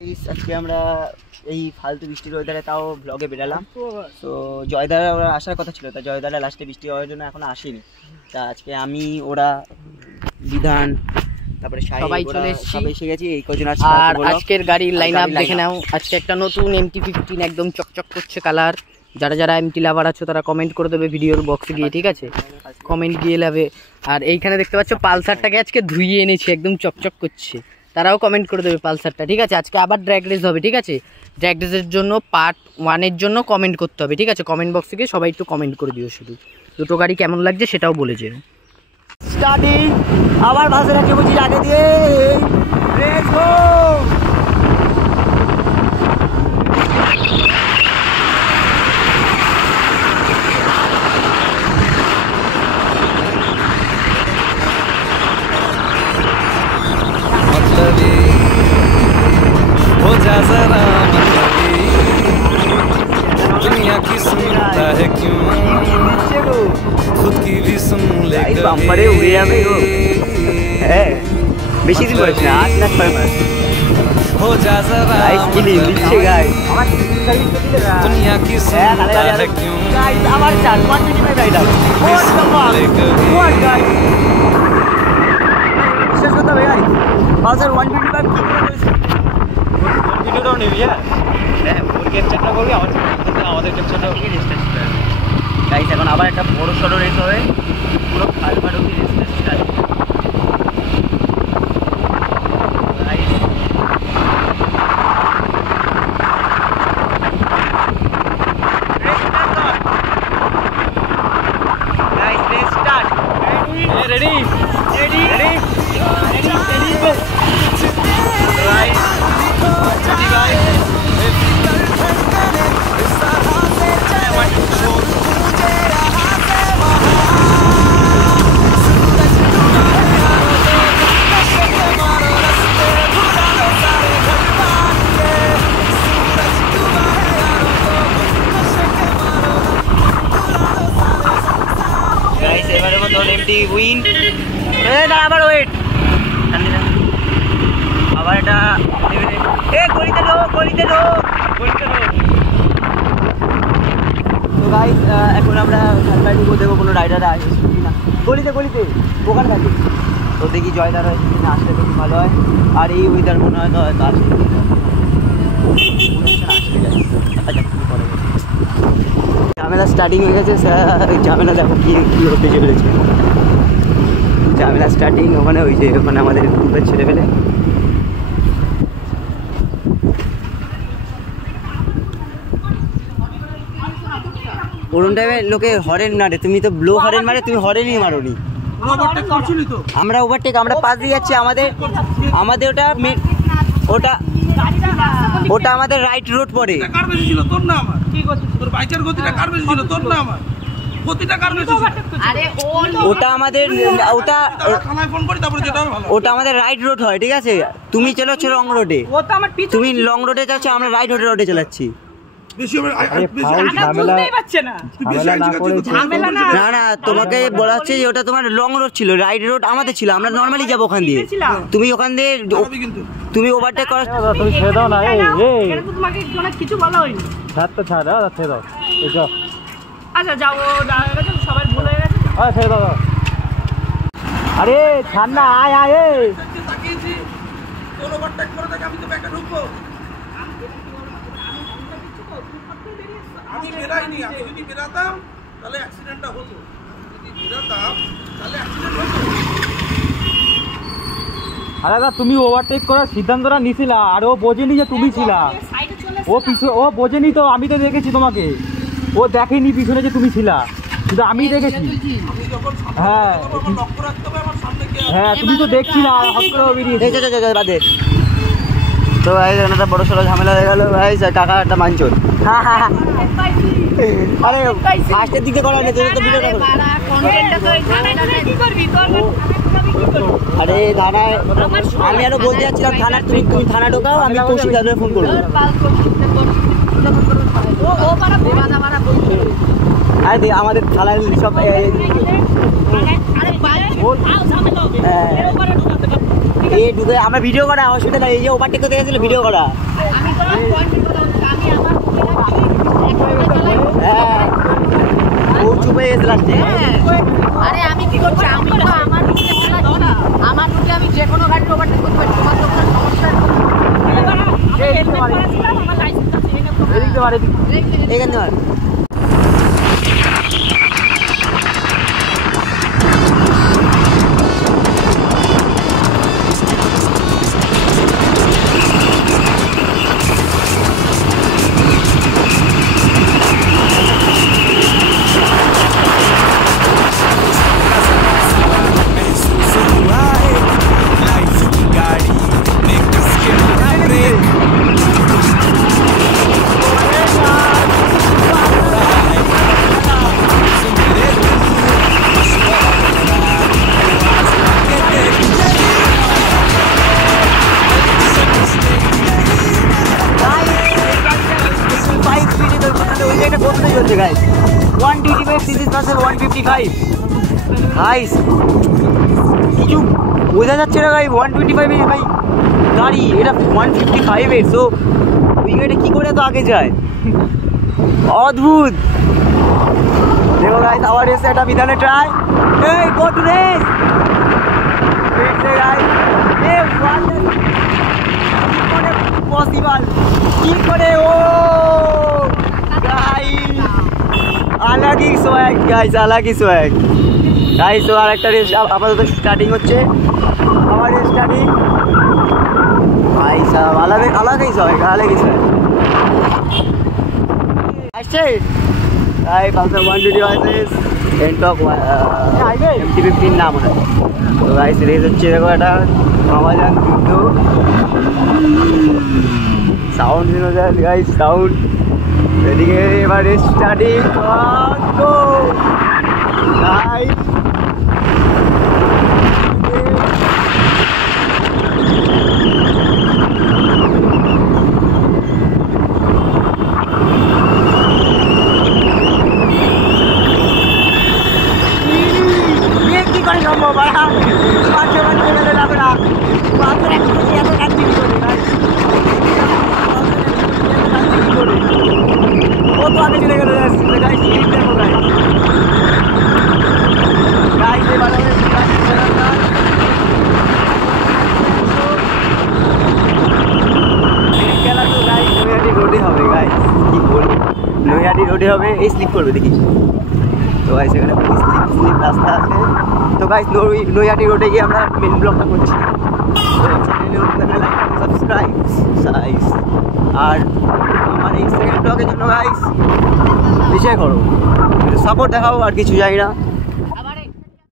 আজকে আমরা এই ফালতু বৃষ্টির ওয়েদারে তাও ব্লগে বেরালাম। তো জয়দারা ওরা আসার কথা ছিল, তা জয়দারা লাস্টে বৃষ্টি হওয়ার জন্য এখনো আসেনি। তা আজকে আমি ওরা বিধান তারপরে সবাই এসে গেছি। এই কজন আছে আর আজকের গাড়ির লাইন আপ দেখে নাও। আজকে একটা নতুন MT-15 একদম চকচক করছে কালার। যারা যারা MT লাভার আছো তারা কমেন্ট করে দেবে ভিডিওর বক্সে গিয়ে, ঠিক আছে? কমেন্ট গিয়ে নেবে। আর এইখানে দেখতে পাচ্ছ পালসারটাকে আজকে ধুইয়ে এনেছি, একদম চকচক করছে, তারাও কমেন্ট করে দেবে পালসারটা, ঠিক আছে? আজকে আবার ড্র্যাগ রেস হবে, ঠিক আছে? ড্র্যাগ রেসের জন্য পার্ট 1-এর জন্য কমেন্ট করতে হবে, ঠিক আছে? কমেন্ট বক্সে গিয়ে সবাই একটু কমেন্ট করে দিও, শুধু দুটো গাড়ি কেমন লাগছে সেটাও বলে যেও। স্টার্টিং আবার ভাষা রাখতে বলছি আগে দিয়ে রেস গো। हो जा जरा मतलबी दुनिया की सुनता है क्यों खुद की भी सुन ले বাম্পারে উড়ে যাবে গো। হ্যাঁ বেশি দিন বলছি না, 8 না 6 মাস। हो जा जरा गाइस কিলি দিচ্ছে গাইস। আমার दुनिया की सुनता है क्यों গাইস আমার 4-5 রাইড আছে। What the fuck what guys শেষ কথা ভাই। পালসার 125 কি করে করেছে? ভিডিও দাও নিবি। হ্যাঁ ওর ক্যাপচারটা করবি, আমাদের ক্যাপচারটা গাইস। এখন আবার একটা বড় সড়ো রেস হবে, পুরো ফালফাডুকি race start. Guys race start. Ready ready ready ready go right ready guys. এবারের মতো MT উইন। আবার ওয়েট, আবার এটা গলিতে ঢোক গলিতে ঢোক গলিতে ঢোক। তো গাইস এখন আমরা ঠান্ডায় ঢুকবো, দেখবো কোনো রাইডার আসে কিনা গলিতে গলিতে ওখানে থাকে। তো দেখি জয়দার কিনা আসলে বেশি ভালো হয়। আর এই ওয়েদার মনে হয় তো হয়তো আসলে ঝামেলা স্টার্টিং হয়ে গেছে। ঝামেলা দেখো কি কী হতে চলেছে। ঝামেলা স্টার্টিং ওখানে, ওই যে ওখানে আমাদের গ্রুপের ছেলে পেলে। ওরম টাইমে লোকে হরেন মারে, তুমি তো ব্লো হরেন মারে, তুমি হরেনই মারোনি। আমরা ওভারটেক, আমরা পাশ দিয়ে যাচ্ছি। আমাদের ওটা ওটা আমাদের রাইট রোড পড়ে। ওটা আমাদের রাইট রোড হয়, ঠিক আছে? তুমি চলেছো লং রোডে, তুমি লং রোডে যাচ্ছ, আমরা রাইট রোডে চালাচ্ছি। না না তোমাকে বলা হচ্ছে যে ওটা তোমার লং রোড ছিল, রাইট রোড আমাদের ছিল, আমরা নর্মালি যাবো ওখান দিয়ে। তুমি ওখান দিয়ে তুমি ওভারটেক করা, তুমি ছেড়ে দাও না। কিছু বলা হয়নি, ছাড় দাও, ছেড়ে দাও। আচ্ছা যাবো, সবাই ভুলে গেছে। ছেড়ে দাও। আরে ছাড় না, আয় আয়। আমি বেরাইনি, আমি যদি বেরাতাম তাহলে অ্যাক্সিডেন্টটা হতো। যদি বেরাতাম তাহলে অ্যাক্সিডেন্ট হতো। আরে দাদা তুমি ওভারটেক করার সিদ্ধান্তটা নিছিলা, আর ও বোঝেনি যে তুমি ছিলা। ও বোঝেনি তো, আমি তো দেখেছি তোমাকে। ও দেখেনি পিছনে যে তুমি ছিলা, কিন্তু আমি দেখেছি। হ্যাঁ হ্যাঁ তুমি তো দেখছিলা। তো ভাই একটা বড় সড়ো ঝামেলা হয়ে গেল ভাই। কাকা একটা মানচোর। আরে ফার্স্টের দিকে করা নেই তো ভিডিওটা। আরে থানায় আমি আরো বলতে যাচ্ছিলাম, থানায় তুমি থানা ঢোকাও, আমি কৌশিক দাদার ফোন করবো। আরে আমাদের থানায় সব এই ঢুকে আমার ভিডিও করা অসুবিধা নাই, এই যে ওভারটেক করতে গেছিল ভিডিও করা। হ্যাঁ ও চুপে গেছে লাস্টে। আরে আমি কি করছি, আমি তো আমার রুটে চালাচ্ছি, আমার রুটে আমি যে কোনো গাড়ি ওভারটেক করতে পারি, তোমার তো কোনো সমস্যা নেই। এখানে ধর। Guys, 125 cc versus 155 guys, কিছু বোঝা যাচ্ছে না ভাই। 125 এর ভাই গাড়ি, এটা 155 এর, সো ওই গাড়িটা কি করে তো আগে যায়, অদ্ভুত। দেখো গাইস, আবার এসে একটা বিধানে ট্রাই, এই গো টু রেস ফিটছে গাইস। এ পসিবল কি করে ও গাইস, अलग ही स्वैग गाइस, अलग ही स्वैग गाइस। तो আরেকটা রেস আপাতত স্টার্টিং হচ্ছে, আমার স্টার্টিং ভাই সাহেব, अलग ही स्वैग, अलग ही स्वैग আসছে ভাই। পালসার 120 ভার্সেস এনটক MT-15 নাম হয়। তো গাইস রেস হচ্ছে, দেখো এটা মামাজান যুদ্ধ, সাউন্ড শুনে যায় গাইস, সাউন্ড। এদিকে এবার স্টার্টিং গো গাইস। কি করে সম্ভব ভাই, 500 বার করে যাবে না, 500 এত কাটছি কি করে ভাই, ও তো আগে চলে গেল গাইস। দেখো গাইস, গাইস এবার খেলা তো গাইস নৈহাটি রোডে হবে গাইস, কি বলবো, নৈহাটি রোডে হবে, এই স্লিপ করবে দেখিস। তো গাইস এখানে স্লিপ রাস্তা আছে। তো গাইস নৈহাটি রোডে গিয়ে আমরা মেন ব্লগটা করছি। সাবস্ক্রাইব গাইস, আর আমার এই সেকেন্ড ব্লগের জন্য গাইস বিষয় করো, সাপোর্ট দেখাও, আর কিছু চাই না।